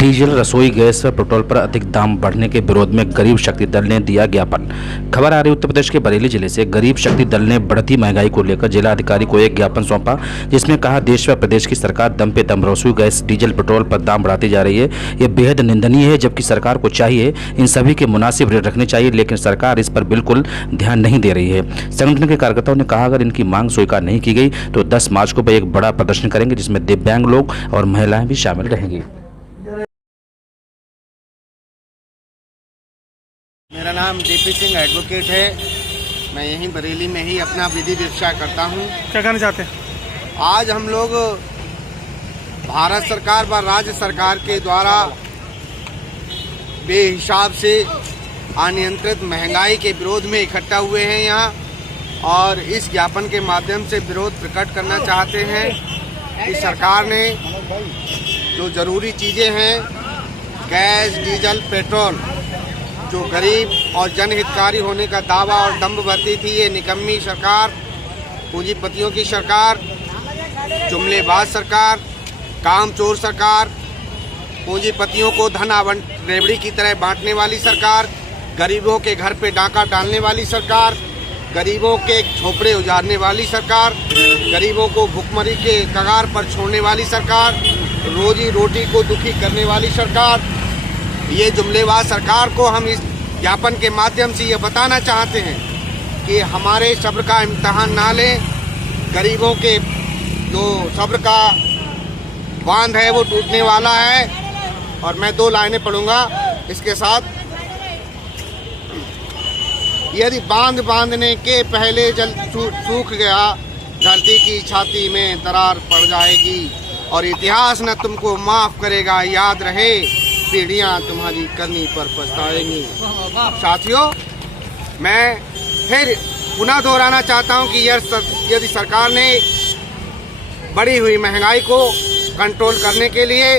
Diesel, रसोई gas व petrol पर अधिक दाम बढ़ने के विरोध में गरीब शक्ति दल ने दिया ज्ञापन। खबर आ रही उत्तर प्रदेश के बरेली जिले से। गरीब शक्ति दल ने बढ़ती महंगाई को लेकर जिला अधिकारी को एक ज्ञापन सौंपा, जिसमें कहा देश व प्रदेश की सरकार दम पे दम रसोई गैस, डीजल, पेट्रोल पर दाम बढ़ाती जा रही है। यह बेहद निंदनीय है, जबकि सरकार को चाहिए इन सभी के मुनासिब रेट रखने चाहिए, लेकिन सरकार इस पर बिल्कुल ध्यान नहीं दे रही है। संगठन के कार्यकर्ताओं ने कहा अगर इनकी मांग स्वीकार नहीं की गई तो 10 मार्च को एक बड़ा प्रदर्शन करेंगे, जिसमें दिव्यांग लोग और महिलाएं भी शामिल रहेंगी। मेरा नाम जेपी सिंह एडवोकेट है। मैं यहीं बरेली में ही अपना विधि व्यवसाय करता हूं। क्या कहना चाहते हैं? आज हम लोग भारत सरकार व राज्य सरकार के द्वारा बेहिसाब से अनियंत्रित महंगाई के विरोध में इकट्ठा हुए हैं यहाँ, और इस ज्ञापन के माध्यम से विरोध प्रकट करना चाहते हैं कि सरकार ने जो ज़रूरी चीज़ें हैं, गैस, डीजल, पेट्रोल, जो गरीब और जनहितकारी होने का दावा और दंभ भरती थी, ये निकम्मी सरकार, पूंजीपतियों की सरकार, जुमलेबाज सरकार, कामचोर सरकार, पूंजीपतियों को धन रेवड़ी की तरह बांटने वाली सरकार, गरीबों के घर पे डाका डालने वाली सरकार, गरीबों के झोपड़े उजाड़ने वाली सरकार, गरीबों को भुखमरी के कगार पर छोड़ने वाली सरकार, रोजी रोटी को दुखी करने वाली सरकार, ये जुमलेबाज सरकार को हम इस ज्ञापन के माध्यम से ये बताना चाहते हैं कि हमारे सब्र का इम्तहान ना लें। गरीबों के जो सब्र का बांध है वो टूटने वाला है। और मैं 2 लाइनें पढ़ूंगा इसके साथ। यदि बांध बांधने के पहले जल सूख गया, धरती की छाती में दरार पड़ जाएगी और इतिहास न तुमको माफ करेगा। याद रहे, पीढ़ियां तुम्हारी करनी पर पछताएंगी। साथियों, मैं फिर पुनः दोहराना चाहता हूं कि यदि सरकार ने बढ़ी हुई महंगाई को कंट्रोल करने के लिए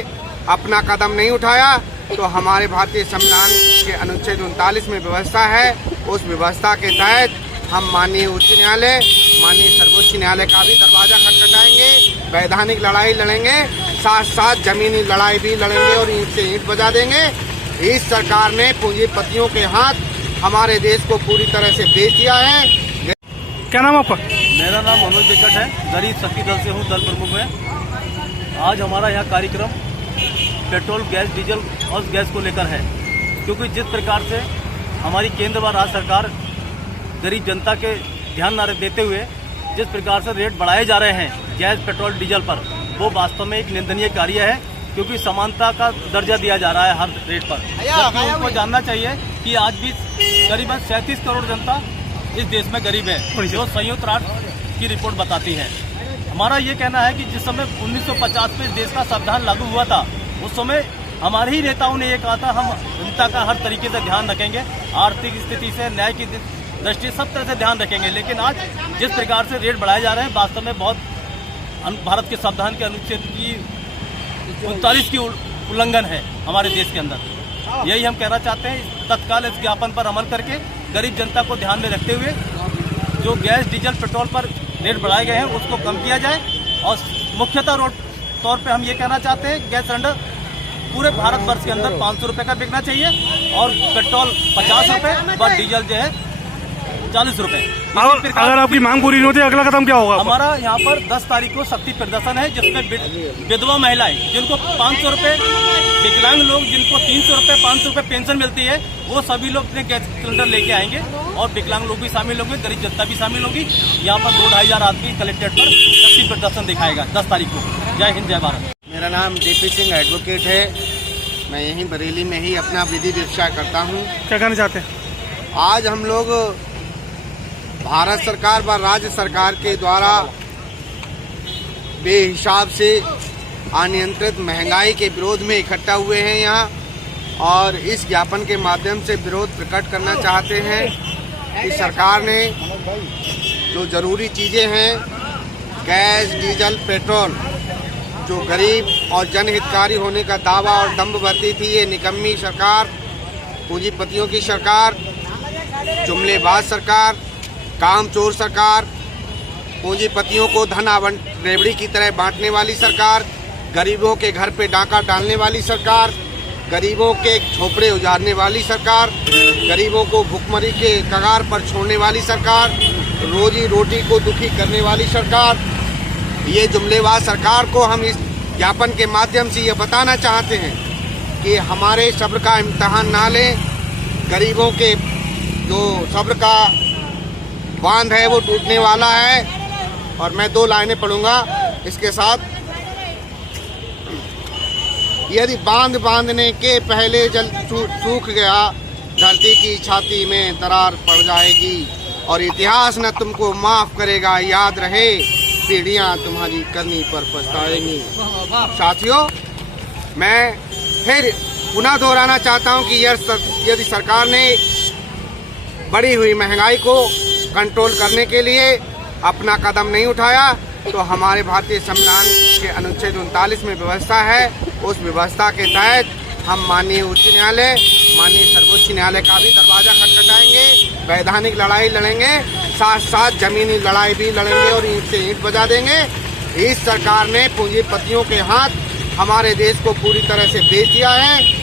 अपना कदम नहीं उठाया तो हमारे भारतीय संविधान के अनुच्छेद 39 में व्यवस्था है। उस व्यवस्था के तहत हम माननीय उच्च न्यायालय, माननीय सर्वोच्च न्यायालय का भी दरवाजा खटखटाएंगे, वैधानिक लड़ाई लड़ेंगे, साथ साथ जमीनी लड़ाई भी लड़ेंगे और ईंट से ईंट बजा देंगे। इस सरकार ने पूंजीपतियों के हाथ हमारे देश को पूरी तरह से बेच दिया है। क्या नाम आपका? मेरा नाम मनोज विकट है, गरीब शक्ति दल से हूँ, दल प्रमुख में। आज हमारा यहाँ कार्यक्रम पेट्रोल, गैस, डीजल और गैस को लेकर है, क्योंकि जिस प्रकार से हमारी केंद्र व राज्य सरकार गरीब जनता के ध्यान न देते हुए जिस प्रकार से रेट बढ़ाए जा रहे हैं गैस, पेट्रोल, डीजल पर, वो वास्तव में एक निंदनीय कार्य है, क्योंकि समानता का दर्जा दिया जा रहा है हर रेट पर। उनको जानना चाहिए कि आज भी करीबन 37 करोड़ जनता इस देश में गरीब है, जो संयुक्त राष्ट्र की रिपोर्ट बताती है। हमारा ये कहना है कि जिस समय 1950 में देश का संविधान लागू हुआ था, उस समय हमारे ही नेताओं ने ये कहा था हम जनता का हर तरीके से ध्यान रखेंगे, आर्थिक स्थिति से, न्याय की दृष्टि सब तरह से ध्यान रखेंगे। लेकिन आज जिस प्रकार से रेट बढ़ाए जा रहे हैं, वास्तव में बहुत भारत के संविधान के अनुच्छेद की 39 की उल्लंघन है हमारे देश के अंदर। यही हम कहना चाहते हैं, तत्काल इस ज्ञापन पर अमल करके गरीब जनता को ध्यान में रखते हुए जो गैस, डीजल, पेट्रोल पर रेट बढ़ाए गए हैं उसको कम किया जाए। और मुख्यतः तौर पे हम ये कहना चाहते हैं गैस सिलेंडर पूरे भारतवर्ष के अंदर 500 रुपये का बिकना चाहिए और पेट्रोल 50 रुपये व डीजल जो है 40 रुपये। अगर आपकी मांग पूरी नहीं होती, अगला कदम क्या होगा? हमारा यहाँ पर 10 तारीख को शक्ति प्रदर्शन है, जिसमें विधवा महिलाएं जिनको 500 रुपये, विकलांग लोग जिनको 300 रुपये, 500 रुपये पेंशन मिलती है, वो सभी लोग अपने गैस सिलेंडर लेके आएंगे और विकलांग लोग भी शामिल होंगे, गरीब जनता भी शामिल होगी। यहाँ पर 2-2,500 आदमी कलेक्ट्रेट पर शक्ति प्रदर्शन दिखाएगा 10 तारीख को। जय हिंद, जय भारत। मेरा नाम जेपी सिंह एडवोकेट है। मैं यहीं बरेली में ही अपना विधि व्यवसाय करता हूँ। क्या कहना चाहते हैं? आज हम लोग भारत सरकार व राज्य सरकार के द्वारा बेहिसाब से अनियंत्रित महंगाई के विरोध में इकट्ठा हुए हैं यहाँ, और इस ज्ञापन के माध्यम से विरोध प्रकट करना चाहते हैं कि सरकार ने जो ज़रूरी चीज़ें हैं, गैस, डीजल, पेट्रोल, जो गरीब और जनहितकारी होने का दावा और दंभ भरती थी, ये निकम्मी सरकार, पूंजीपतियों की सरकार, जुमलेबाज सरकार, कामचोर सरकार, पूंजीपतियों को धन रेवड़ी की तरह बांटने वाली सरकार, गरीबों के घर पे डाका डालने वाली सरकार, गरीबों के झोपड़े उजाड़ने वाली सरकार, गरीबों को भुखमरी के कगार पर छोड़ने वाली सरकार, रोजी रोटी को दुखी करने वाली सरकार, ये जुमलेबाज सरकार को हम इस ज्ञापन के माध्यम से ये बताना चाहते हैं कि हमारे सब्र का इम्तहान ना लें। गरीबों के जो सब्र का बांध है वो टूटने वाला है। और मैं 2 लाइनें पढ़ूंगा इसके साथ। यदि बांध बांधने के पहले जल सूख गया, धरती की छाती में दरार पड़ जाएगी और इतिहास न तुमको माफ करेगा। याद रहे, पीढ़ियां तुम्हारी करनी पर पछताएंगी। साथियों, मैं फिर पुनः दोहराना चाहता हूं कि यदि सरकार ने बढ़ी हुई महंगाई को कंट्रोल करने के लिए अपना कदम नहीं उठाया तो हमारे भारतीय संविधान के अनुच्छेद 39 में व्यवस्था है। उस व्यवस्था के तहत हम माननीय उच्च न्यायालय, माननीय सर्वोच्च न्यायालय का भी दरवाजा खटखटाएंगे, वैधानिक लड़ाई लड़ेंगे, साथ साथ जमीनी लड़ाई भी लड़ेंगे और ईंट से ईंट बजा देंगे। इस सरकार ने पूंजीपतियों के हाथ हमारे देश को पूरी तरह से बेच दिया है।